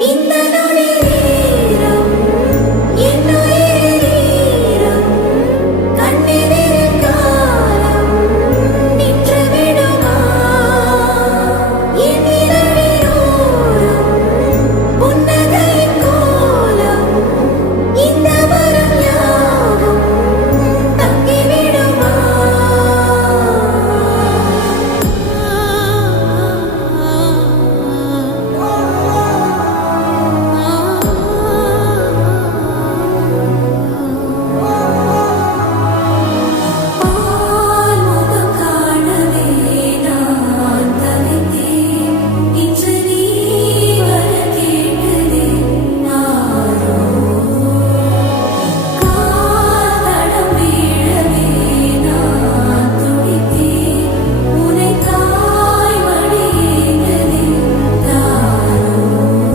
இந்த நொடி